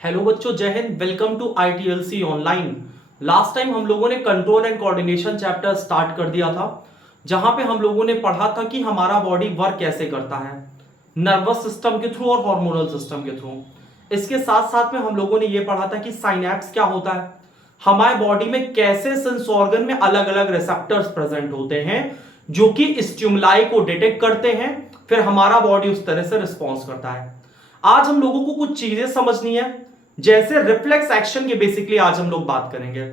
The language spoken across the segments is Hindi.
हेलो बच्चों, जय Hind. Welcome to ITLC online. Last time हम लोगों ने control and coordination chapter start कर दिया था, जहां पे हम लोगों ने पढ़ा था कि हमारा बॉडी वर्क कैसे करता है, नर्वस सिस्टम के थ्रू और हार्मोनल सिस्टम के थ्रू। इसके साथ साथ में हम लोगों ने ये पढ़ा था कि साइनैप्स क्या होता है, हमारे बॉडी में कैसे सेंस ऑर्गन में अलग अलग रिसेप्टर्स प्रेजेंट होते हैं जो कि स्टिमुलाई को डिटेक्ट करते हैं, फिर हमारा बॉडी उस तरह से रिस्पॉन्स करता है। आज हम लोगों को कुछ चीजें समझनी है, जैसे रिफ्लेक्स एक्शन की बेसिकली आज हम लोग बात करेंगे,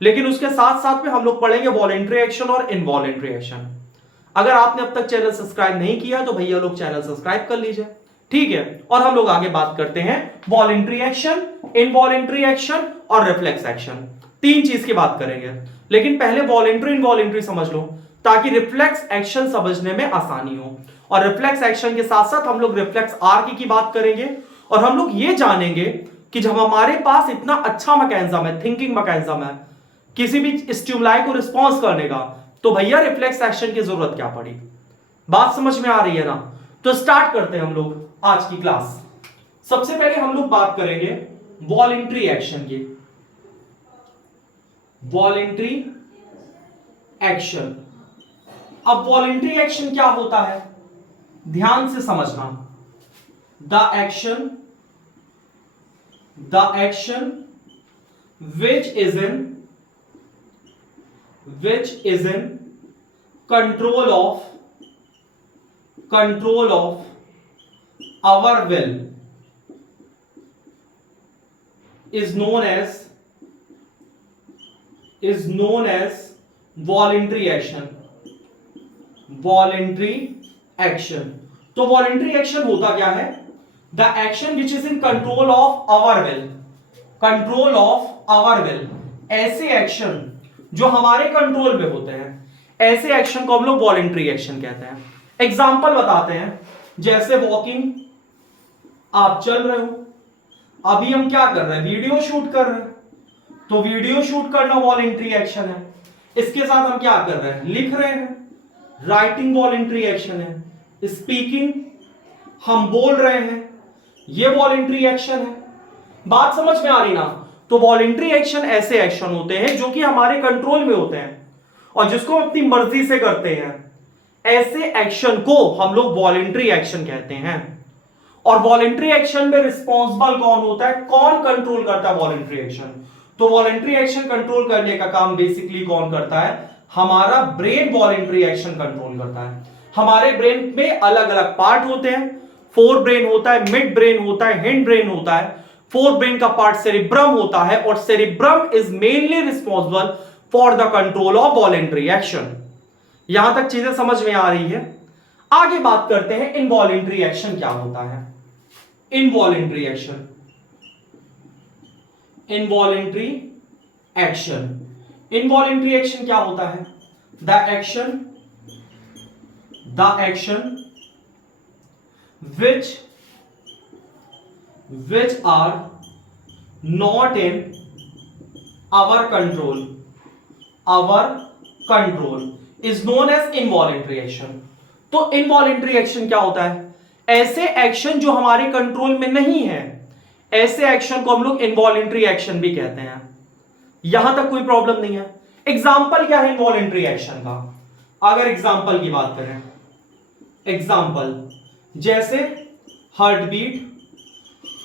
लेकिन उसके साथ साथ में हम लोग पढ़ेंगे वॉलेंट्री एक्शन और इनवॉलेंट्री एक्शन। अगर आपने अब तक चैनल सब्सक्राइब नहीं किया तो भैया लोग चैनल सब्सक्राइब कर लीजिए, ठीक है। और हम लोग आगे बात करते हैं वॉलेंट्री एक्शन, इनवॉलेंट्री एक्शन और रिफ्लेक्स एक्शन, तीन चीज की बात करेंगे। लेकिन पहले वॉलेंट्री इनवॉलेंट्री समझ लो ताकि रिफ्लेक्स एक्शन समझने में आसानी हो। और रिफ्लेक्स एक्शन के साथ साथ हम लोग रिफ्लेक्स आर्क की बात करेंगे, और हम लोग ये जानेंगे कि जब हमारे पास इतना अच्छा मैकेनिज्म है, थिंकिंग मैकेनिज्म है किसी भी स्टिमुलाई को रिस्पॉन्स करने का, तो भैया रिफ्लेक्स एक्शन की जरूरत क्या पड़ी। बात समझ में आ रही है ना? तो स्टार्ट करते हैं हम लोग आज की क्लास। सबसे पहले हम लोग बात करेंगे वॉलेंट्री एक्शन की। वॉलेंट्री एक्शन, अब वॉलेंट्री एक्शन क्या होता है ध्यान से समझना। The action which is in control of our will is known as voluntary action। voluntary action, तो voluntary action होता क्या है? The action which is in control of our will, control of our will, ऐसे एक्शन जो हमारे कंट्रोल में होते हैं, ऐसे एक्शन को हम लोग वॉलेंट्री एक्शन कहते हैं। एग्जांपल बताते हैं, जैसे वॉकिंग, आप चल रहे हो, अभी हम क्या कर रहे हैं, वीडियो शूट कर रहे हैं, तो वीडियो शूट करना वॉलेंट्री एक्शन है। इसके साथ हम क्या कर रहे हैं, लिख रहे हैं, राइटिंग वॉलेंट्री एक्शन है। स्पीकिंग, हम बोल रहे हैं, ये वॉलेंट्री एक्शन है। बात समझ में आ रही ना? तो वॉलेंट्री एक्शन ऐसे एक्शन होते हैं जो कि हमारे कंट्रोल में होते हैं और जिसको हम अपनी मर्जी से करते हैं, ऐसे एक्शन को हम लोग वॉलेंट्री एक्शन कहते हैं। और वॉलेंट्री एक्शन में रिस्पॉन्सिबल कौन होता है, कौन कंट्रोल करता है वॉलेंट्री एक्शन? तो वॉलेंट्री एक्शन कंट्रोल करने का काम बेसिकली कौन करता है? हमारा ब्रेन वॉलेंट्री एक्शन कंट्रोल करता है। हमारे ब्रेन में अलग अलग पार्ट होते हैं, फोर ब्रेन होता है, मिड ब्रेन होता है, हिंड ब्रेन होता है। फोर ब्रेन का पार्ट सेरिब्रम होता है और cerebrum is mainly responsible for the control of voluntary action. यहां तक चीजें समझ में आ रही है? आगे बात करते हैं इनवॉलेंट्री एक्शन क्या होता है। Involuntary action, involuntary action, involuntary action क्या होता है? The action which are not in our control is known as involuntary action। तो involuntary action क्या होता है? ऐसे एक्शन जो हमारे कंट्रोल में नहीं है, ऐसे एक्शन को हम लोग इनवॉलेंट्री एक्शन भी कहते हैं। यहां तक कोई प्रॉब्लम नहीं है। एग्जाम्पल क्या है इनवॉलेंट्री एक्शन का? अगर एग्जाम्पल की बात करें, एग्जाम्पल जैसे हार्ट बीट,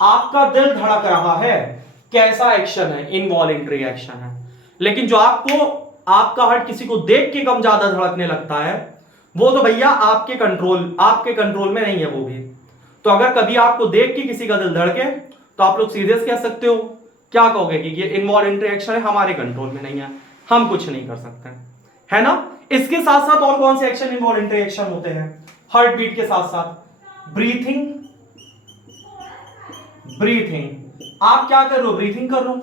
आपका दिल धड़क रहा है, कैसा एक्शन है? इनवॉलेंट्री एक्शन है। लेकिन जो आपका हार्ट किसी को देख के कम ज्यादा धड़कने लगता है, वो तो भैया आपके कंट्रोल में नहीं है वो भी। तो अगर कभी आपको देख के किसी का दिल धड़के तो आप लोग सीरियस कह सकते हो, क्या कहोगे कि ये इनवॉलेंट्री एक्शन है, हमारे कंट्रोल में नहीं है, हम कुछ नहीं कर सकते, है ना? इसके साथ साथ और कौन से एक्शन इनवॉलेंट्री एक्शन होते हैं? हार्ट बीट के साथ साथ ब्रीथिंग, आप क्या कर रहे हो, ब्रीथिंग कर रहे हो,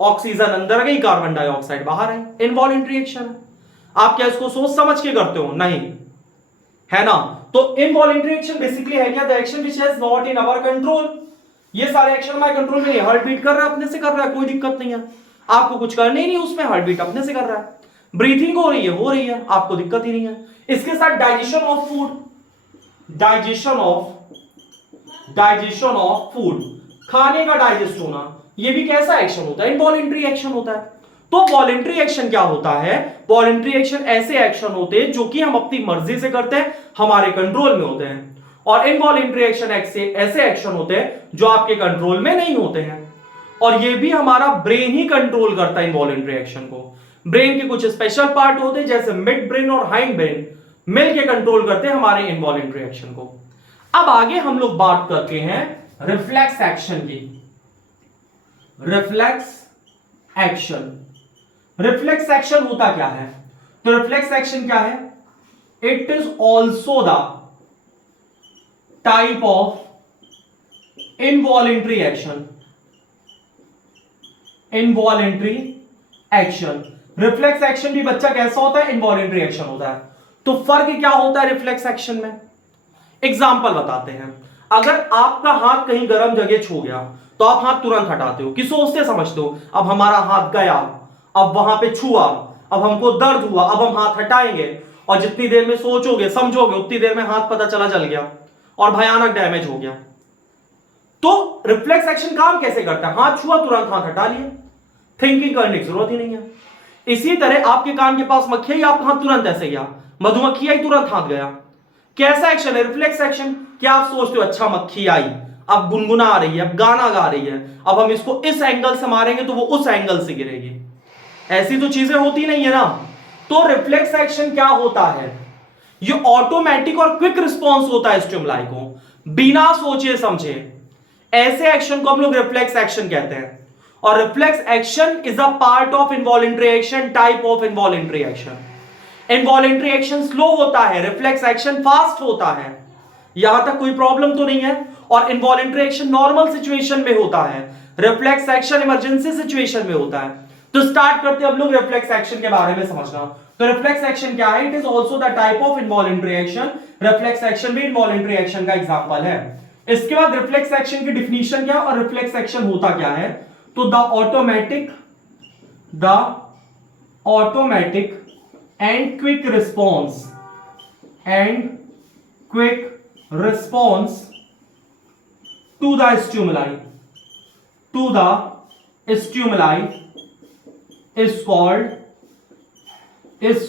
ऑक्सीजन अंदर गई, कार्बन डाइऑक्साइड बाहर आई, इनवॉलेंट्री एक्शन है। आप क्या इसको सोच समझ के करते हो? नहीं, है ना? तो इनवॉलेंट्री एक्शन बेसिकली है क्या? The action which is not in our control. ये सारे एक्शन हमारे कंट्रोल में नहीं है। हार्ट बीट कर रहा है, अपने से कर रहा है, कोई दिक्कत नहीं है, आपको कुछ करना ही नहीं उसमें, हार्ट बीट अपने से कर रहा है। ब्रीथिंग हो रही है, आपको दिक्कत ही नहीं है। इसके साथ digestion of food, digestion of food, खाने का डाइजेस्ट होना, ये भी कैसा एक्शन होता है? इनवॉलेंट्री एक्शन होता है। तो वॉलेंट्री एक्शन क्या होता है? वॉलेंट्री एक्शन ऐसे एक्शन होते हैं जो कि हम अपनी मर्जी से करते हैं, हमारे कंट्रोल में होते हैं, और इनवॉलेंट्री एक्शन ऐसे एक्शन होते हैं जो आपके कंट्रोल में नहीं होते हैं, और ये भी हमारा ब्रेन ही कंट्रोल करता है इनवॉलेंट्री एक्शन को। ब्रेन के कुछ स्पेशल पार्ट होते हैं जैसे मिड ब्रेन और हाइंड ब्रेन मिल के कंट्रोल करते हैं हमारे इनवॉलेंट्री एक्शन को। अब आगे हम लोग बात करते हैं रिफ्लेक्स एक्शन की। रिफ्लेक्स एक्शन, रिफ्लेक्स एक्शन होता क्या है? तो रिफ्लेक्स एक्शन क्या है? It is also the type of involuntary action. Involuntary action, reflex action भी बच्चा कैसा होता है? इनवॉलेंट्री एक्शन होता है। तो फर्क क्या होता है रिफ्लेक्स एक्शन में? एग्जाम्पल बताते हैं। अगर आपका हाथ कहीं गर्म जगह छू गया तो आप हाथ तुरंत हटाते हो कि सोचते समझते हो अब हमारा हाथ गया, अब वहां पे छुआ, अब हमको दर्द हुआ, अब हम हाथ हटाएंगे, और जितनी देर में सोचोगे समझोगे उतनी देर में हाथ पता चला जल गया और भयानक डैमेज हो गया। तो रिफ्लेक्स एक्शन काम कैसे करता है? हाथ छुआ तुरंत हाथ हटा लिया, थिंकिंग करने की जरूरत ही नहीं है। इसी तरह आपके कान के पास मक्खी आई, आपका हाथ तुरंत ऐसे गया, मधुमक्खी आई तुरंत हाथ गया। कैसा एक्शन है? Reflex action. क्या आप सोचते हो अच्छा मक्खी आई, अब गुनगुना आ रही है, अब गाना गा रही है, अब हम इसको इस एंगल से मारेंगे तो वो उस एंगल से गिरेगी। ऐसी तो चीजें होती नहीं है ना। तो रिफ्लेक्स एक्शन क्या होता है? ये ऑटोमेटिक और क्विक रिस्पॉन्स होता है स्टिमुलाई को, बिना सोचे समझे। ऐसे एक्शन को हम लोग रिफ्लेक्स एक्शन कहते हैं। और reflex action is a part of involuntary action, type of involuntary action. Involuntary action slow होता है, रिफ्लेक्स एक्शन फास्ट होता है। यहां तक कोई प्रॉब्लम तो नहीं है। और इनवॉलेंट्री एक्शन नॉर्मल सिचुएशन में होता है, रिफ्लेक्स एक्शन इमरजेंसी सिचुएशन में होता है। तो स्टार्ट करते हैं हम लोग रिफ्लेक्स एक्शन के बारे में समझना। तो रिफ्लेक्स एक्शन क्या है? It is also the type of involuntary action. Reflex action भी इनवॉलेंट्री एक्शन का एग्जांपल है। इसके बाद रिफ्लेक्स एक्शन की डिफिनीशन क्या और रिफ्लेक्स एक्शन होता क्या है? तो the automatic and quick response to the stimuli is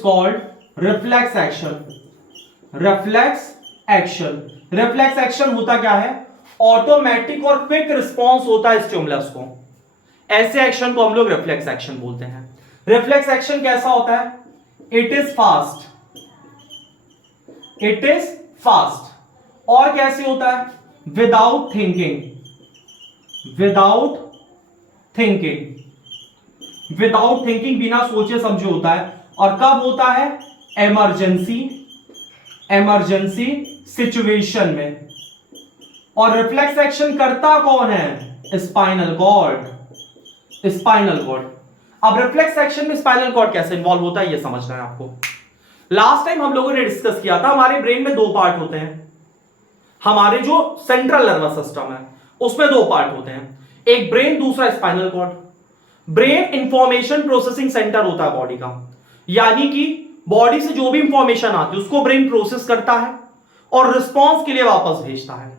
called reflex action। Reflex action होता क्या है? ऑटोमेटिक और क्विक रिस्पॉन्स होता है स्टिमुलस को। ऐसे एक्शन को हम लोग रिफ्लेक्स एक्शन बोलते हैं। रिफ्लेक्स एक्शन कैसा होता है? It is fast. और कैसे होता है? विदाउट थिंकिंग, बिना सोचे समझे होता है। और कब होता है? इमरजेंसी सिचुएशन में। और रिफ्लेक्स एक्शन करता कौन है? Spinal cord. अब रिफ्लेक्स एक्शन में स्पाइनल कॉर्ड कैसे इन्वॉल्व होता है ये समझना है आपको। लास्ट टाइम हम लोगों ने डिस्कस किया था हमारे ब्रेन में दो पार्ट होते हैं। हमारे जो सेंट्रल नर्वस सिस्टम है उसमें दो पार्ट होते हैं, एक ब्रेन दूसरा spinal cord. Brain information processing center होता है बॉडी का, यानी कि बॉडी से जो भी इंफॉर्मेशन आती है उसको ब्रेन प्रोसेस करता है और रिस्पॉन्स के लिए वापस भेजता है।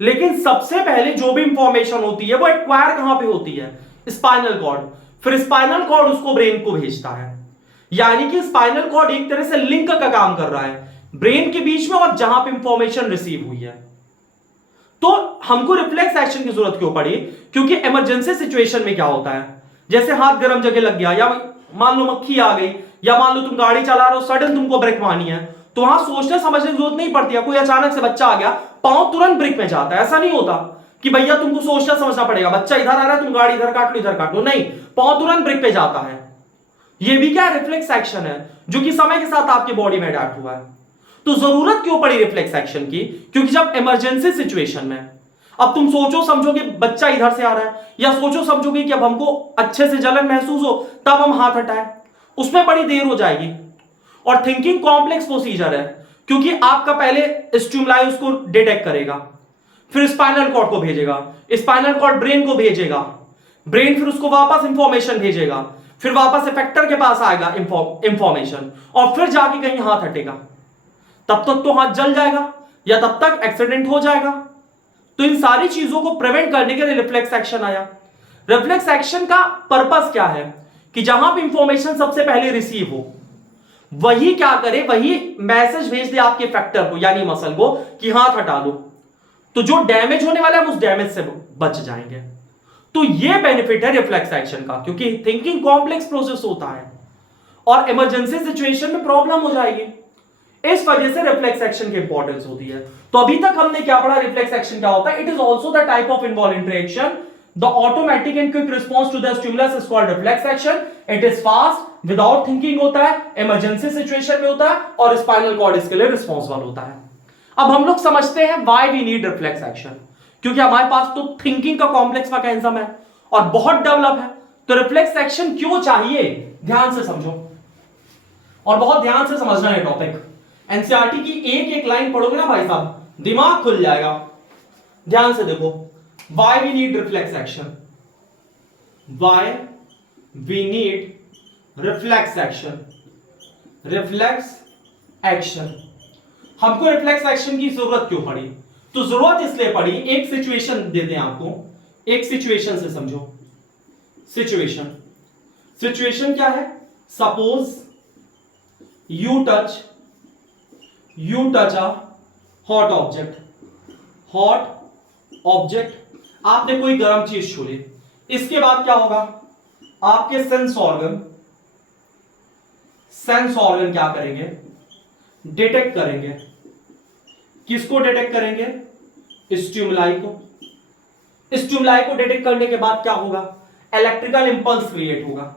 लेकिन सबसे पहले जो भी इंफॉर्मेशन होती है वो एक्वायर कहां पे होती है? Spinal cord. फिर स्पाइनल कॉर्ड उसको ब्रेन को भेजता है, यानी कि स्पाइनल कॉर्ड एक तरह से लिंक का काम कर रहा है ब्रेन के बीच में और जहां पे इंफॉर्मेशन रिसीव हुई है। तो हमको रिफ्लेक्स एक्शन की जरूरत क्यों पड़ी? क्योंकि इमरजेंसी सिचुएशन में क्या होता है, जैसे हाथ गर्म जगह लग गया, या मान लो मक्खी आ गई, या मान लो तुम गाड़ी चला रहे हो, सडन तुमको ब्रेक मारनी है, तो वहां सोचने समझने की जरूरत नहीं पड़ती है। कोई अचानक से बच्चा आ गया, पांव तुरंत ब्रेक में जाता है। ऐसा नहीं होता कि भैया तुमको सोचना समझना पड़ेगा, बच्चा इधर आ रहा है तुम गाड़ी इधर काट लो, नहीं, पांव तुरंत ब्रेक पे जाता है। ये भी क्या रिफ्लेक्स एक्शन है जो कि समय के साथ आपकी बॉडी में अडैप्ट हुआ है। तो जरूरत क्यों पड़ी रिफ्लेक्स एक्शन की? क्योंकि जब इमरजेंसी सिचुएशन में, अब तुम सोचो समझोगे बच्चा इधर से आ रहा है, या सोचो समझोगे कि अब हमको अच्छे से जलन महसूस हो तब हम हाथ हटाएं, उसमें बड़ी देर हो जाएगी। और थिंकिंग कॉम्प्लेक्स प्रोसीजर है, क्योंकि आपका पहले स्टिमुलाई उसको डिटेक्ट करेगा, फिर स्पाइनल कॉर्ड को भेजेगा, स्पाइनल कॉर्ड ब्रेन को भेजेगा, ब्रेन फिर उसको वापस इंफॉर्मेशन भेजेगा, फिर वापस इफेक्टर के पास आएगा इंफॉर्मेशन, और फिर जाके कहीं हाथ हटेगा। तब तक तो हाथ जल जाएगा या तब तक एक्सीडेंट हो जाएगा। तो इन सारी चीजों को प्रिवेंट करने के लिए रिफ्लेक्स एक्शन आया। रिफ्लेक्स एक्शन का पर्पस क्या है कि जहां भी इंफॉर्मेशन सबसे पहले रिसीव हो, वही क्या करे, वही मैसेज भेज दे आपके फैक्टर को यानी मसल को कि हाथ हटा लो, तो जो डैमेज होने वाला है उस डैमेज से बच जाएंगे। तो ये बेनिफिट है रिफ्लेक्स एक्शन का, क्योंकि थिंकिंग कॉम्प्लेक्स प्रोसेस होता है और इमरजेंसी सिचुएशन में प्रॉब्लम हो जाएगी, इस वजह से रिफ्लेक्स एक्शन की इंपॉर्टेंस होती है। तो अभी तक हमने क्या पढ़ा, रिफ्लेक्स एक्शन क्या होता है? It is also the type of involuntary action. The automatic and quick response to the stimulus is called reflex action. It is fast, without thinking होता है, इमरजेंसी सिचुएशन में होता है और स्पाइनल कॉर्ड इसके लिए रिस्पॉन्सिबल होता है। अब हम लोग समझते हैं why we need reflex action, क्योंकि हमारे पास तो थिंकिंग का कॉम्प्लेक्स मैकेनिज्म है और बहुत डेवलप है। तो रिफ्लेक्स एक्शन क्यों चाहिए, ध्यान से समझो और बहुत ध्यान से समझना है टॉपिक। एनसीईआरटी की एक एक लाइन पढ़ोगे ना भाई साहब, दिमाग खुल जाएगा। ध्यान से देखो, why we need reflex action, why we need reflex action. Reflex action, हमको रिफ्लेक्स एक्शन की जरूरत क्यों पड़ी? तो जरूरत इसलिए पड़ी, एक सिचुएशन देते हैं आपको, एक सिचुएशन से समझो। सिचुएशन, सिचुएशन क्या है? Suppose you touch a hot object, hot object, आपने कोई गर्म चीज छू ली, इसके बाद क्या होगा? आपके सेंस ऑर्गन क्या करेंगे? डिटेक्ट करेंगे। किसको डिटेक्ट करेंगे? स्टिमुलाई को। स्टिमुलाई को डिटेक्ट करने के बाद क्या होगा? इलेक्ट्रिकल इंपल्स क्रिएट होगा।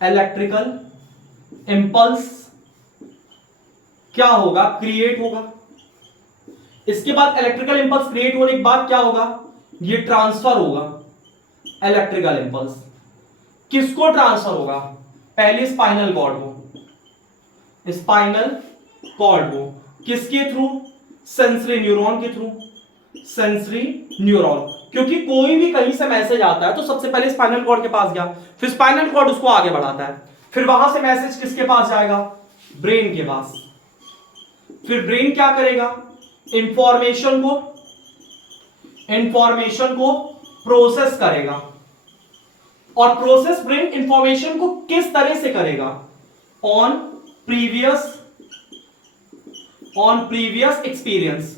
इलेक्ट्रिकल इंपल्स क्या होगा? क्रिएट होगा। इसके बाद इलेक्ट्रिकल इंपल्स क्रिएट होने के बाद क्या होगा? ये ट्रांसफर होगा। इलेक्ट्रिकल इंपल्स किसको ट्रांसफर होगा? पहले स्पाइनल कॉर्ड को, स्पाइनल कॉर्ड को किसके थ्रू? सेंसरी न्यूरॉन के थ्रू। सेंसरी न्यूरॉन, क्योंकि कोई भी कहीं से मैसेज आता है तो सबसे पहले स्पाइनल कॉर्ड के पास गया, फिर स्पाइनल कॉर्ड उसको आगे बढ़ाता है, फिर वहां से मैसेज किसके पास जाएगा? ब्रेन के पास। फिर ब्रेन क्या करेगा? इंफॉर्मेशन को प्रोसेस करेगा। और प्रोसेस ब्रेन इंफॉर्मेशन को किस तरह से करेगा? On previous experience.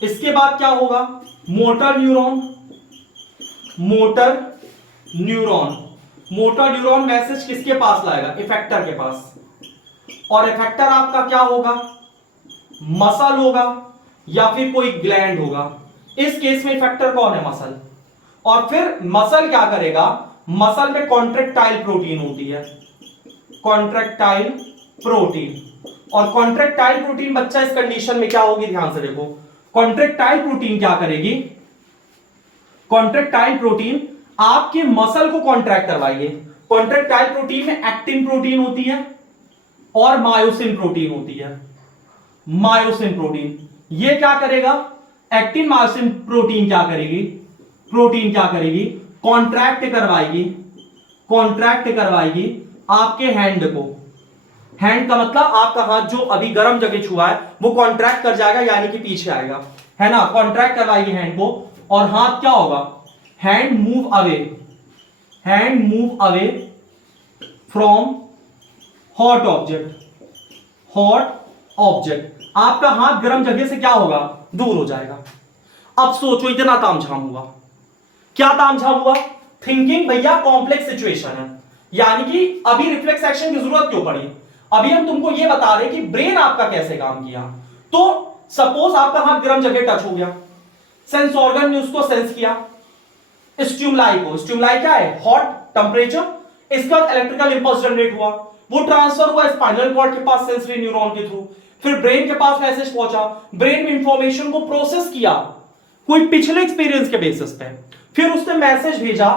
इसके बाद क्या होगा? मोटर न्यूरॉन मैसेज किसके पास लाएगा? इफेक्टर के पास। और इफेक्टर आपका क्या होगा? मसल होगा या फिर कोई ग्लैंड होगा। इस केस में इफेक्टर कौन है? मसल। और फिर मसल क्या करेगा? मसल में कॉन्ट्रैक्टाइल प्रोटीन होती है, कॉन्ट्रैक्टाइल प्रोटीन। और कॉन्ट्रैक्टाइल प्रोटीन बच्चा इस कंडीशन में क्या होगी? ध्यान से देखो, कॉन्ट्रैक्टाइल प्रोटीन क्या करेगी? कॉन्ट्रैक्टाइल प्रोटीन आपके मसल को कॉन्ट्रैक्ट करवाएगी। कॉन्ट्रैक्टाइल प्रोटीन में एक्टिन प्रोटीन होती है और मायोसिन प्रोटीन होती है। मायोसिन प्रोटीन ये क्या करेगा? एक्टिन मायोसिन प्रोटीन क्या करेगी? कॉन्ट्रैक्ट करवाएगी आपके हैंड को। हैंड का मतलब आपका हाथ जो अभी गर्म जगह छुआ है वो कॉन्ट्रैक्ट कर जाएगा, यानी कि पीछे आएगा, है ना? कॉन्ट्रैक्ट करवाएगी हैंड को और हाथ क्या होगा? Hand move away from hot object. आपका हाथ गर्म जगह से क्या होगा? दूर हो जाएगा। अब सोचो, इतना तामझाम हुआ, क्या तामझाम हुआ? थिंकिंग भैया कॉम्प्लेक्स सिचुएशन है, यानी कि अभी रिफ्लेक्स एक्शन की जरूरत क्यों पड़ी? अभी हम तुमको यह बता रहे कि ब्रेन आपका कैसे काम किया। तो सपोज आपका हाथ गर्म जगह टच हो गया, सेंस ऑर्गन ने उसको सेंस किया, स्टिमुलाई को। स्टिमुलाई क्या है? Hot temperature. इसके बाद इलेक्ट्रिकल इंपल्स जनरेट हुआ, वो ट्रांसफर हुआ स्पाइनल कॉर्ड के पास सेंसरी न्यूरॉन के थ्रू, फिर ब्रेन के पास मैसेज पहुंचा, ब्रेन में इंफॉर्मेशन को प्रोसेस किया कोई पिछले एक्सपीरियंस के बेसिस पे, फिर उसने मैसेज भेजा,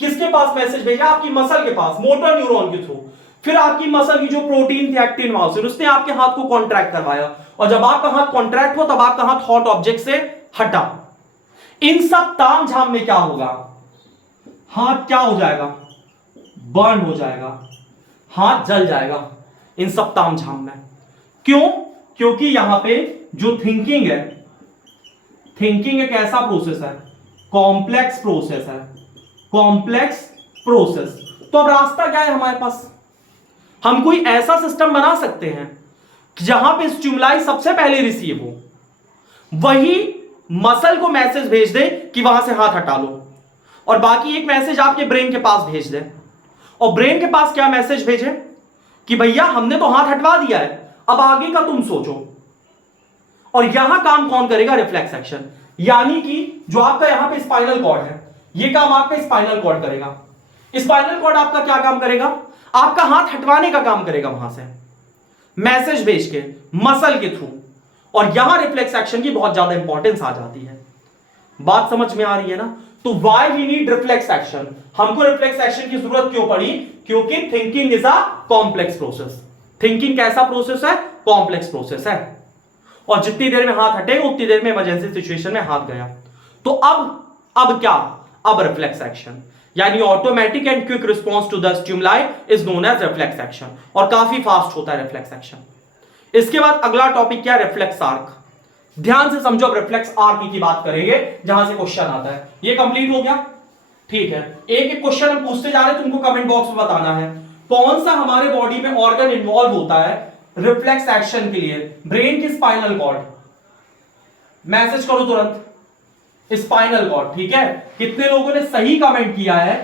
किसके पास मैसेज भेजा? आपकी मसल के पास, मोटर न्यूरॉन के थ्रू। फिर आपकी मसल की जो प्रोटीन थी एक्टिन मायोसिन, उसने आपके हाथ को कॉन्ट्रैक्ट करवाया, और जब आपका हाथ कॉन्ट्रैक्ट हो तब आपका हाथ हॉट ऑब्जेक्ट से हटा। इन सब तामझाम में क्या होगा? हाथ क्या हो जाएगा? बर्न हो जाएगा, हाथ जल जाएगा इन सब तामझाम में। क्यों? क्योंकि यहां पे जो थिंकिंग है थिंकिंग एक ऐसा प्रोसेस है, कॉम्प्लेक्स प्रोसेस है, कॉम्प्लेक्स प्रोसेस। तो अब रास्ता क्या है हमारे पास? हम कोई ऐसा सिस्टम बना सकते हैं जहां पे स्टिमुलाई सबसे पहले रिसीव हो, वही मसल को मैसेज भेज दे कि वहां से हाथ हटा लो, और बाकी एक मैसेज आपके ब्रेन के पास भेज दे। और ब्रेन के पास क्या मैसेज भेजे कि भैया हमने तो हाथ हटवा दिया है, अब आगे का तुम सोचो। और यहां काम कौन करेगा? Reflex action. यानी कि जो आपका यहां पे स्पाइनल कॉर्ड है, ये काम आपका स्पाइनल कॉर्ड करेगा। स्पाइनल कॉर्ड आपका क्या काम करेगा? आपका हाथ हटवाने का काम करेगा, वहां से मैसेज भेज के मसल के थ्रू। और यहां रिफ्लेक्स एक्शन की बहुत ज्यादा इंपॉर्टेंस आ जाती है। बात समझ में आ रही है ना? तो why we need reflex action? हमको रिफ्लेक्स एक्शन की जरूरत क्यों पड़ी? क्योंकि thinking is a complex process. Thinking कैसा प्रोसेस है? कॉम्प्लेक्स प्रोसेस है। और जितनी देर में हाथ हटेगा उतनी देर में इमरजेंसी सिचुएशन में हाथ गया। तो अब क्या? अब रिफ्लेक्स एक्शन, यानी automatic and quick response to the stimuli is known as reflex action. और काफी फास्ट होता है रिफ्लेक्स एक्शन। इसके बाद अगला टॉपिक क्या? Reflex arc. ध्यान से समझो, अब रिफ्लेक्स आर्क की बात करेंगे जहां से क्वेश्चन आता है। ये कंप्लीट हो गया, ठीक है। एक एक क्वेश्चन हम पूछते जा रहे हैं, तुमको कमेंट बॉक्स में बताना है कौन सा हमारे बॉडी में ऑर्गन इन्वॉल्व होता है रिफ्लेक्स एक्शन के लिए। ब्रेन की स्पाइनल कॉर्ड? मैसेज करो तुरंत, स्पाइनल कॉर्ड, ठीक है। कितने लोगों ने सही कमेंट किया है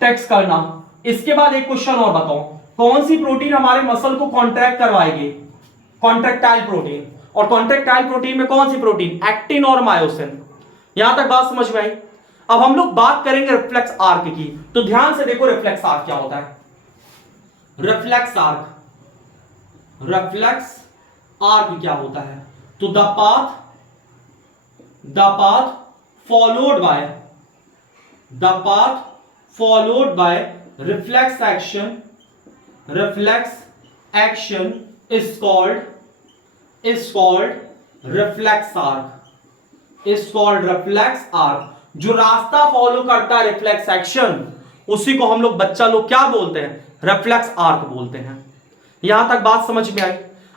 टेक्स्ट करना। इसके बाद एक क्वेश्चन और बताओ, कौन सी प्रोटीन हमारे मसल को कॉन्ट्रैक्ट करवाएगी? Contractile protein. और कॉन्ट्रैक्टाइल प्रोटीन में कौन सी प्रोटीन? एक्टिन और मायोसिन। यहां तक बात समझ में आई? अब हम लोग बात करेंगे रिफ्लेक्स आर्क की। तो ध्यान से देखो रिफ्लेक्स आर्क क्या होता है। रिफ्लेक्स आर्क, रिफ्लेक्स आर्क क्या होता है? तो the path followed by reflex action is called reflex arc। जो रास्ता फॉलो करता है रिफ्लेक्स एक्शन, उसी को हम लोग बच्चा लोग क्या बोलते हैं? रिफ्लेक्स आर्क बोलते हैं। यहां तक बात समझ में आई?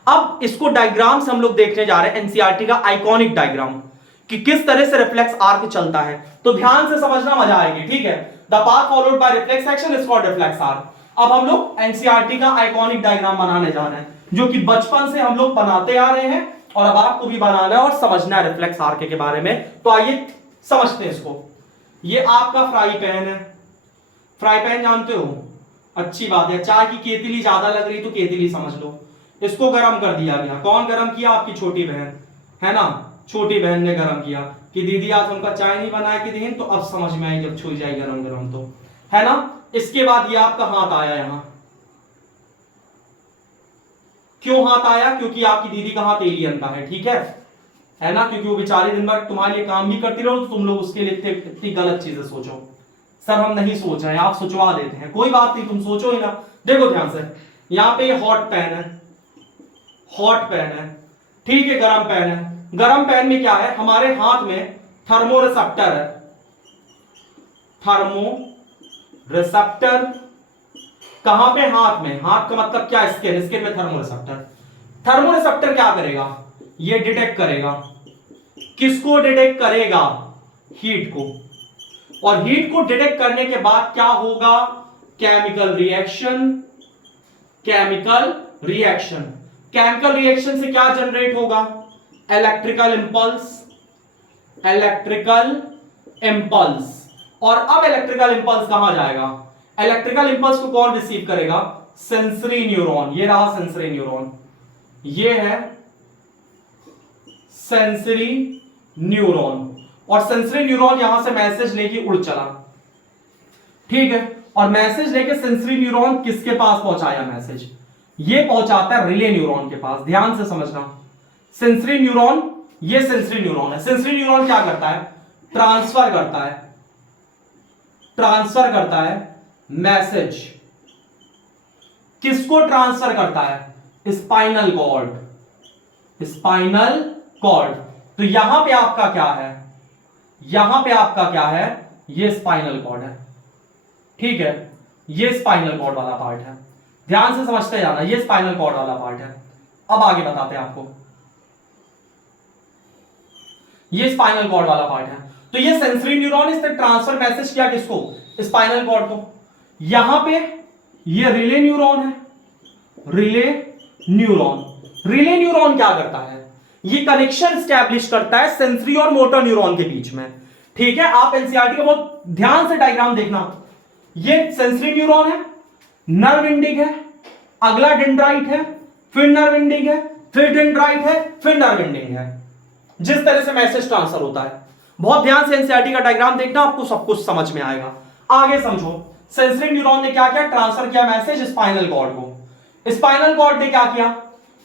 अब इसको डायग्राम से हम लोग देखने जा रहे हैं, एनसीईआरटी का आइकॉनिक डायग्राम, कि किस तरह से रिफ्लेक्स आर्क चलता है। तो ध्यान से समझना, मजा आएगी, ठीक है। The path followed by reflex action is called reflex arc. अब हम लोग एनसीईआरटी का आइकॉनिक डायग्राम बनाने जा रहे हैं, जो कि बचपन से हम लोग बनाते आ रहे हैं, और अब आपको भी बनाना है और समझना है रिफ्लेक्स आर्क के बारे में। तो आइए समझते हैं इसको। ये आपका फ्राई पैन है। फ्राई पैन जानते हो? अच्छी बात है। चाय की केतली ज्यादा लग रही तो केतली समझ लो। इसको गर्म कर दिया गया। कौन गर्म किया? आपकी छोटी बहन, है ना। छोटी बहन ने गर्म किया कि दीदी आज हमका चाय नहीं बनाए कि दिन। तो अब समझ में आई, जब छुई जाए गरम गरम तो, है ना। इसके बाद ये आपका हाथ आया यहां। क्यों हाथ आया? क्योंकि आपकी दीदी का हाथ एलियन का है, ठीक है ना। क्योंकि वो बेचारी दिन भर तुम्हारे लिए काम भी करती रहो, तो तुम लोग उसके लिए इतनी गलत चीजें सोचो। सर हम नहीं सोच रहे हैं, आप सोचवा देते हैं, कोई बात नहीं, तुम सोचो ही ना। देखो ध्यान से, यहां पे ये हॉट पैन है, ठीक है, गरम पैन है। गरम पैन में क्या है? हमारे हाथ में थर्मोरिसेप्टर है। थर्मोरिसेप्टर कहां पे? हाथ में। हाथ का मतलब क्या? स्किन। स्किन में थर्मोरिसेप्टर। थर्मोरिसेप्टर क्या करेगा? ये डिटेक्ट करेगा। किसको डिटेक्ट करेगा? हीट को। और हीट को डिटेक्ट करने के बाद क्या होगा? केमिकल रिएक्शन से क्या जनरेट होगा? Electrical impulse. और अब इलेक्ट्रिकल इंपल्स कहां जाएगा? इलेक्ट्रिकल इंपल्स को कौन रिसीव करेगा? Sensory neuron. ये रहा सेंसरी न्यूरॉन, ये है सेंसरी न्यूरॉन। और सेंसरी न्यूरॉन यहां से मैसेज लेके उड़ चला, ठीक है। और मैसेज लेके सेंसरी न्यूरॉन किसके पास पहुंचाया मैसेज? ये पहुंचाता है रिले न्यूरॉन के पास। ध्यान से समझना, सेंसरी न्यूरॉन, ये सेंसरी न्यूरॉन है। सेंसरी न्यूरॉन क्या करता है? ट्रांसफर करता है मैसेज। किसको ट्रांसफर करता है? Spinal cord. तो यहां पे आपका क्या है? ये स्पाइनल कॉर्ड है, ठीक है। ये स्पाइनल कॉर्ड वाला पार्ट है। ध्यान से समझते जाना, ये स्पाइनल कॉर्ड वाला पार्ट है। अब आगे बताते हैं आपको। ये स्पाइनल कॉर्ड वाला पार्ट है। तो ये सेंसरी न्यूरॉन इसने ट्रांसफर मैसेज किया किसको, स्पाइनल कॉर्ड को। यहां पे ये रिले न्यूरॉन है, रिले न्यूरॉन। रिले न्यूरॉन क्या करता है, ये कनेक्शन स्टैब्लिश करता है सेंसरी और मोटर न्यूरॉन के बीच में। ठीक है, आप एनसीईआरटी का बहुत ध्यान से डायग्राम देखना। ये सेंसरी न्यूरॉन है, नर्व एंडिंग है, अगला डेंड्राइट है, फिर नर्व एंडिंग है, फिर डेंड्राइट है, फिर नर्व एंडिंग है। जिस तरह से मैसेज ट्रांसफर होता है, बहुत ध्यान से एनसीईआरटी का डायग्राम देखना, आपको सब कुछ समझ में आएगा। आगे समझो, सेंसरी न्यूरॉन ने क्या किया, ट्रांसफर किया मैसेज स्पाइनल कॉर्ड को। स्पाइनल कॉर्ड ने क्या किया,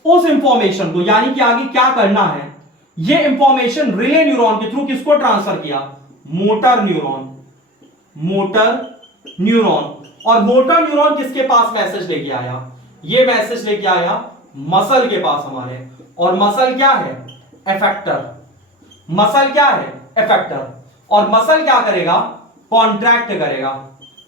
उस इंफॉर्मेशन को, यानी कि आगे क्या करना है, ये इंफॉर्मेशन रिले न्यूरॉन के थ्रू किसको ट्रांसफर किया, मोटर न्यूरॉन। मोटर न्यूरॉन, और मोटर न्यूरॉन किसके पास मैसेज लेके आया, ये मैसेज लेके आया मसल के पास हमारे। और मसल क्या है, एफेक्टर। मसल क्या है, एफेक्टर। और मसल क्या करेगा, कॉन्ट्रैक्ट करेगा।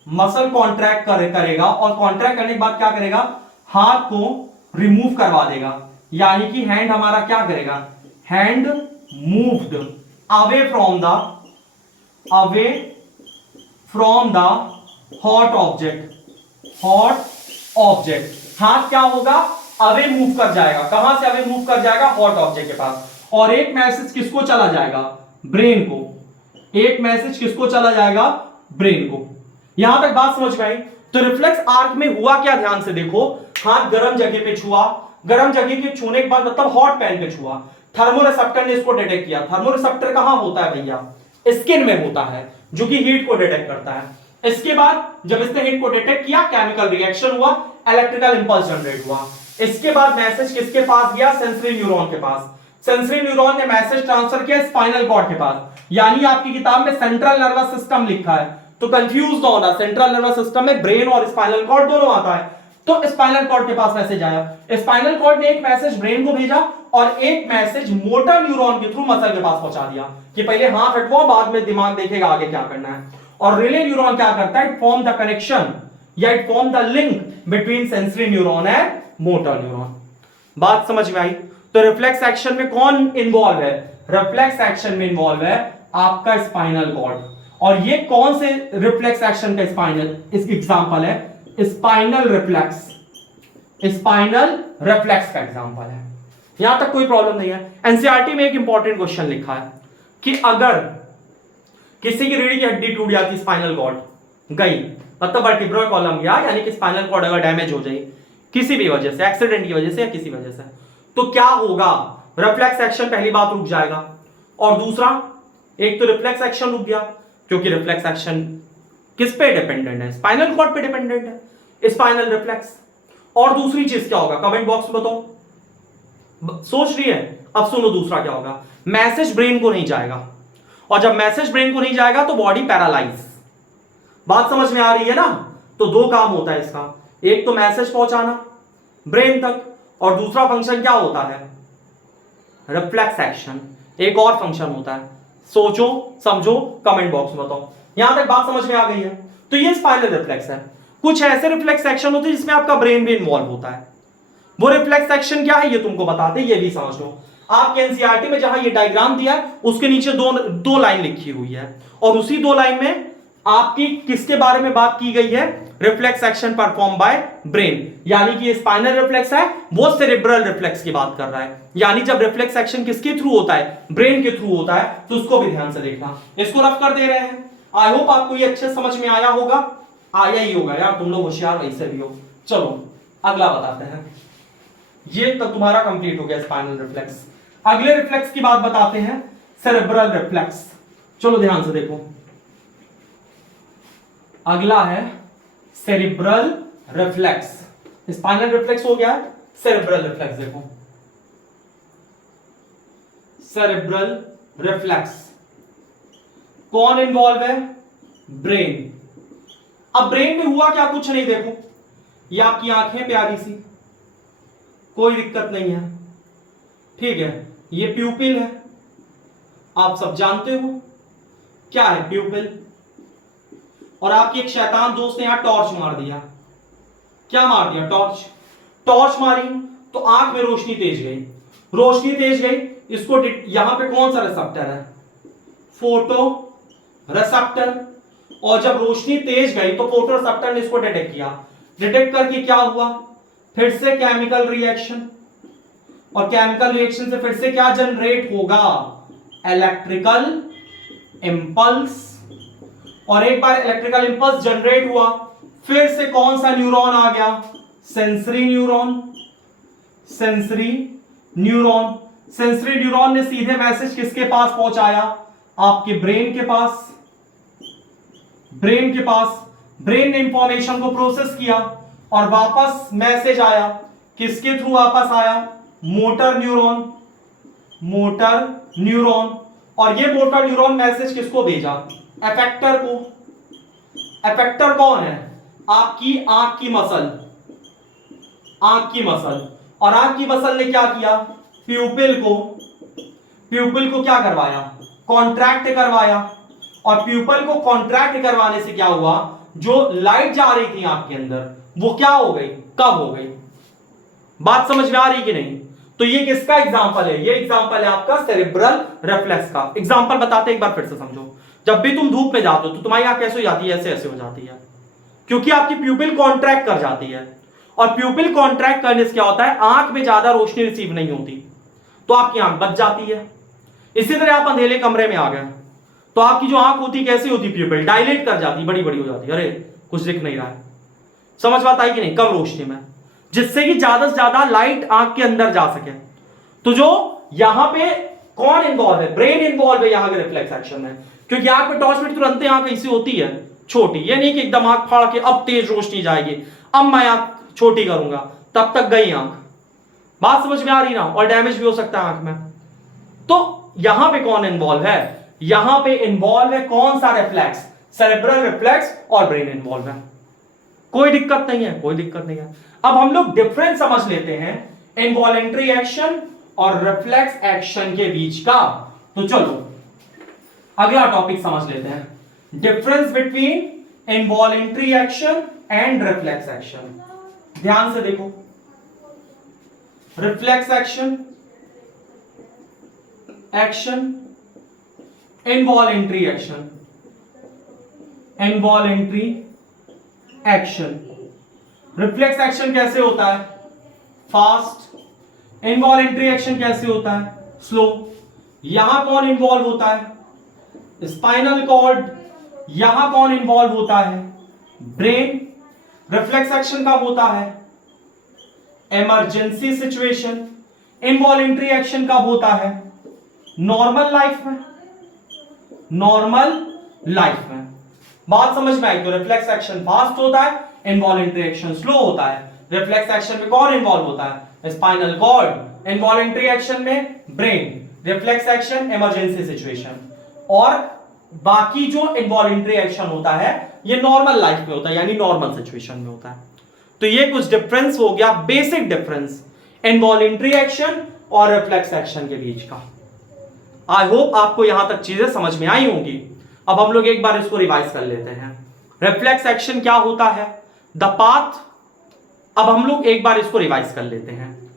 मसल कॉन्ट्रैक्ट करेगा, और कॉन्ट्रैक्ट करने के बाद क्या करेगा, हाथ को रिमूव करवा देगा। यानी कि हैंड हमारा क्या करेगा, hand moved away from the hot object. हाथ क्या होगा, अवे मूव कर जाएगा। कहां से अवे मूव कर जाएगा, हॉट ऑब्जेक्ट के पास। और एक मैसेज किसको चला जाएगा, ब्रेन को। एक मैसेज किसको चला जाएगा, ब्रेन को। यहां तक बात समझ में आई। तो रिफ्लेक्स आर्क में हुआ क्या, ध्यान से देखो। हाथ गर्म जगह पे छुआ, गर्म जगह के छूने के बाद मतलब हॉट पैन पे छुआ, थर्मोरिसेप्टर ने इसको डिटेक्ट किया। थर्मोरिसेप्टर कहां होता है भैया, स्किन में होता है, जो कि हीट को डिटेक्ट करता है। इसके बाद जब इसने हीट को डिटेक्ट किया, केमिकल रिएक्शन हुआ, इलेक्ट्रिकल इंपल्स जनरेट हुआ। इसके बाद मैसेज किसके पास गया, सेंसरी न्यूरॉन के पास। सेंसरी न्यूरॉन ने मैसेज ट्रांसफर किया स्पाइनल कॉर्ड के पास। यानी आपकी किताब में सेंट्रल नर्वस सिस्टम लिखा है, तो कंफ्यूज ना होना, सेंट्रल नर्वस सिस्टम में ब्रेन और स्पाइनल कॉर्ड दोनों आता है। तो स्पाइनल कॉर्ड के पास मैसेज आया, स्पाइनल कॉर्ड ने एक मैसेज ब्रेन को भेजा और एक मैसेज मोटर न्यूरॉन के थ्रू मसल के पास पहुंचा दिया कि पहले हाथ हटवाओ, बाद में दिमाग देखेगा आगे क्या करना है। और रिले न्यूरॉन क्या करता है, इट फॉर्म द कनेक्शन या it form the link between sensory neuron and motor neuron. बात समझ में आई। तो रिफ्लेक्स एक्शन में कौन इन्वॉल्व है, रिफ्लेक्स एक्शन में इन्वॉल्व है आपका स्पाइनल कॉर्ड। और ये कौन से रिफ्लेक्स एक्शन का स्पाइनल इस एग्जांपल है, स्पाइनल रिफ्लेक्स। स्पाइनल रिफ्लेक्स का एग्जांपल है। यहां तक कोई प्रॉब्लम नहीं है। एनसीईआरटी में एक इंपॉर्टेंट क्वेश्चन लिखा है कि अगर किसी की रीढ़ की हड्डी टूट जाती, स्पाइनल कॉर्ड गई, मतलब वर्टिब्रल कॉलम गया, यानी कि स्पाइनल कॉर्ड अगर डैमेज हो जाए किसी भी वजह से, एक्सीडेंट की वजह से या किसी वजह से, तो क्या होगा, रिफ्लेक्स एक्शन पहली बात रुक जाएगा। और दूसरा, एक तो रिफ्लेक्स एक्शन रुक गया क्योंकि रिफ्लेक्स एक्शन किस पे डिपेंडेंट है, स्पाइनल कॉर्ड पे डिपेंडेंट है, स्पाइनल रिफ्लेक्स। और दूसरी चीज क्या होगा, कमेंट बॉक्स में बताओ, सोच रही है। अब सुनो दूसरा क्या होगा, मैसेज ब्रेन को नहीं जाएगा, और जब मैसेज ब्रेन को नहीं जाएगा तो बॉडी पैरालाइज। बात समझ में आ रही है ना। तो दो काम होता है इसका, एक तो मैसेज पहुंचाना ब्रेन तक, और दूसरा फंक्शन क्या होता है, रिफ्लेक्स एक्शन। एक और फंक्शन होता है, सोचो समझो, कमेंट बॉक्स में बताओ। यहां तक बात समझ में आ गई है। तो ये स्पाइनल रिफ्लेक्स है। कुछ ऐसे रिफ्लेक्स एक्शन होते हैं जिसमें आपका ब्रेन भी इन्वॉल्व होता है। वो रिफ्लेक्स एक्शन क्या है ये तुमको बताते, ये भी समझ लो। आपके एनसीईआरटी में जहां ये डायग्राम दिया है उसके नीचे दो लाइन लिखी हुई है, और उसी दो लाइन में आपकी किसके बारे में बात की गई है, reflex action perform by brain. यानी कि स्पाइनल रिफ्लेक्स है, वो सेरेब्रल रिफ्लेक्स की बात कर रहा है। यानी जब रिफ्लेक्स एक्शन किसके थ्रू होता है, ब्रेन के थ्रू होता है, तो उसको भी ध्यान से देखना। इसको रफ कर दे रहे हैं। आई होप आपको ये अच्छे समझ में आया होगा, आया ही होगा यार, तुम लोग होशियार वैसे भी हो। चलो अगला बताते हैं। ये तो तुम्हारा कंप्लीट हो गया स्पाइनल रिफ्लेक्स। अगले रिफ्लेक्स की बात बताते हैं, सेरेब्रल रिफ्लेक्स। चलो ध्यान से देखो, अगला है सेरेब्रल रिफ्लेक्स। स्पाइनल रिफ्लेक्स हो गया, सेरेब्रल रिफ्लेक्स देखो। सेरेब्रल रिफ्लेक्स कौन इन्वॉल्व है, ब्रेन। अब ब्रेन में हुआ क्या, कुछ नहीं, देखो ये आपकी आंखें प्यारी सी, कोई दिक्कत नहीं है, ठीक है। ये प्यूपिल है, आप सब जानते हो क्या है प्यूपिल। और आपकी एक शैतान दोस्त ने यहां टॉर्च मार दिया। क्या मार दिया, टॉर्च। टॉर्च मारी तो आंख में रोशनी तेज गई, रोशनी तेज गई इसको यहां पे कौन सा रिसेप्टर है? Photo receptor. और जब रोशनी तेज गई तो फोटो रिसेप्टर ने इसको डिटेक्ट किया। डिटेक्ट करके क्या हुआ? फिर से केमिकल रिएक्शन, और केमिकल रिएक्शन से फिर से क्या जनरेट होगा? Electrical impulse. और एक बार इलेक्ट्रिकल इंपल्स जनरेट हुआ, फिर से कौन सा न्यूरॉन आ गया? Sensory neuron. Sensory neuron. Sensory neuron ने सीधे मैसेज किसके पास पहुंचाया? आपके ब्रेन के पास। ब्रेन के पास। ब्रेन ने इंफॉर्मेशन को प्रोसेस किया और वापस मैसेज आया। किसके थ्रू वापस आया? Motor neuron. Motor neuron. और ये मोटर न्यूरॉन मैसेज किसको भेजा? एफेक्टर को। एफेक्टर कौन है? आपकी आंख की मसल। आंख की मसल। और आंख की मसल ने क्या किया? प्यूपिल को क्या करवाया? कॉन्ट्रैक्ट करवाया। और प्यूपिल को कॉन्ट्रैक्ट करवाने से क्या हुआ? जो लाइट जा रही थी आंख के अंदर वो क्या हो गई? कम हो गई। बात समझ में आ रही कि नहीं? तो ये किसका एग्जांपल है? ये एग्जांपल है आपका सेरेब्रल रिफ्लेक्स का। एग्जांपल बताते एक बार फिर से समझो। जब भी तुम धूप में जाते हो तो तुम्हारी आंख कैसे हो जाती है? ऐसे ऐसे हो जाती है, क्योंकि आपकी प्यूपिल कॉन्ट्रैक्ट कर जाती है। और प्यूपिल कॉन्ट्रैक्ट करने से क्या होता है? आंख में ज्यादा रोशनी रिसीव नहीं होती तो आपकी आंख बच जाती है। इसी तरह आप अंधेरे कमरे में आ गए तो आपकी जो आंख होती कैसी होती? प्यूपिल डायलेट कर जाती, बड़ी बड़ी हो जाती है। अरे कुछ दिख नहीं रहा है। समझ बात आई कि नहीं? कम रोशनी में, जिससे कि ज्यादा से ज्यादा लाइट आंख के अंदर जा सके। तो जो यहां पे कौन इन्वॉल्व है? ब्रेन इन्वॉल्व है यहां के रिफ्लेक्स एक्शन में। क्योंकि आंख में टॉर्च में तुरंत आंख ऐसी होती है छोटी, ये नहीं कि एकदम आंख फाड़ के अब तेज रोशनी जाएगी, अब मैं आंख छोटी करूंगा, तब तक गई आंख। बात समझ में आ रही ना? और डैमेज भी हो सकता है आंख में। तो यहां पे कौन इन्वॉल्व है? यहां पे इन्वॉल्व है कौन सा रिफ्लेक्स? सेरेब्रल रिफ्लेक्स और ब्रेन इन्वॉल्व है। कोई दिक्कत नहीं है, कोई दिक्कत नहीं है। अब हम लोग डिफरेंस समझ लेते हैं इनवॉलेंट्री एक्शन और रिफ्लेक्स एक्शन के बीच का। तो चलो अगला टॉपिक समझ लेते हैं, difference between involuntary action and reflex action. ध्यान से देखो, reflex action, action, involuntary action, involuntary action. Reflex action कैसे होता है? फास्ट। इनवॉलेंट्री एक्शन कैसे होता है? स्लो। यहां कौन इन्वॉल्व होता है? Spinal cord. यहां कौन इन्वॉल्व होता है? ब्रेन। रिफ्लेक्स एक्शन कब होता है? Emergency situation. इनवॉलेंट्री एक्शन कब होता है? नॉर्मल लाइफ में। नॉर्मल लाइफ में। बात समझ में आई? तो रिफ्लेक्स एक्शन फास्ट होता है, इनवॉलेंट्री एक्शन स्लो होता है। रिफ्लेक्स एक्शन में कौन इन्वॉल्व होता है? Spinal cord. इनवॉलेंट्री एक्शन में brain. Reflex action emergency situation. और बाकी जो इनवॉलेंट्री एक्शन होता है ये नॉर्मल लाइफ में होता है, यानी नॉर्मल सिचुएशन में होता है। तो ये कुछ डिफरेंस हो गया, बेसिक डिफरेंस इनवॉलेंट्री एक्शन और रिफ्लेक्स एक्शन के बीच का। आई होप आपको यहां तक चीजें समझ में आई होंगी। अब हम लोग एक बार इसको रिवाइज कर लेते हैं। रिफ्लेक्स एक्शन क्या होता है? The path. अब हम लोग एक बार इसको रिवाइज कर लेते हैं।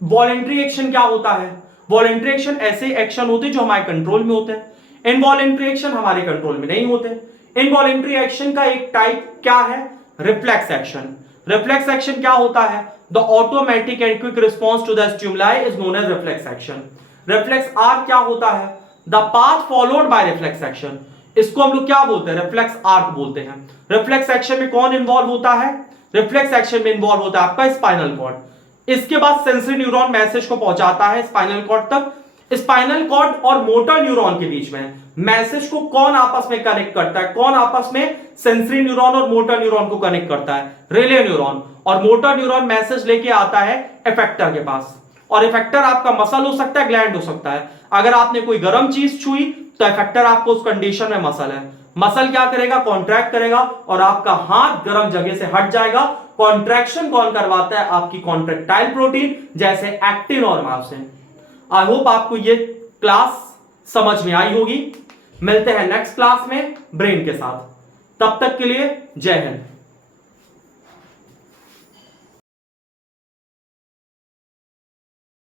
वॉलेंट्री एक्शन क्या होता है? वॉलेंट्री एक्शन ऐसे एक्शन होते हैं जो हमारे कंट्रोल में होते हैं। इनवॉलेंट्री एक्शन हमारे कंट्रोल में नहीं होते। इनवॉलेंट्री एक्शन का एक टाइप क्या है? Reflex action. रिफ्लेक्स एक्शन क्या होता है? The automatic and quick response to the stimuli is known as reflex action. Reflex arc क्या होता है? The path followed by reflex action. इसको हम लोग क्या बोलते हैं? रिफ्लेक्स आर्क बोलते हैं। रिफ्लेक्स एक्शन में कौन इन्वॉल्व होता है? रिफ्लेक्स एक्शन में इन्वॉल्व होता है आपका स्पाइनल कॉर्ड। इसके बाद सेंसरी न्यूरॉन मैसेज को पहुंचाता है स्पाइनल कॉर्ड तक। स्पाइनल कॉर्ड और मोटर न्यूरॉन के बीच में मैसेज को कौन आपस में कनेक्ट करता है? कौन आपस में सेंसरी न्यूरॉन और मोटर न्यूरॉन को कनेक्ट करता है? Relay neuron. और मोटर न्यूरॉन मैसेज लेके आता है इफेक्टर के पास। और इफेक्टर आपका मसल हो सकता है, ग्लैंड हो सकता है। अगर आपने कोई गर्म चीज छुई तो इफेक्टर आपको उस कंडीशन में मसल है, मसल क्या करेगा? कॉन्ट्रैक्ट करेगा और आपका हाथ गर्म जगह से हट जाएगा। कॉन्ट्रैक्शन कौन करवाता है? आपकी कॉन्ट्रैक्टाइल प्रोटीन जैसे एक्टिन और मायोसिन। आई होप आपको ये क्लास समझ में आई होगी। मिलते हैं नेक्स्ट क्लास में ब्रेन के साथ। तब तक के लिए जय हिंद।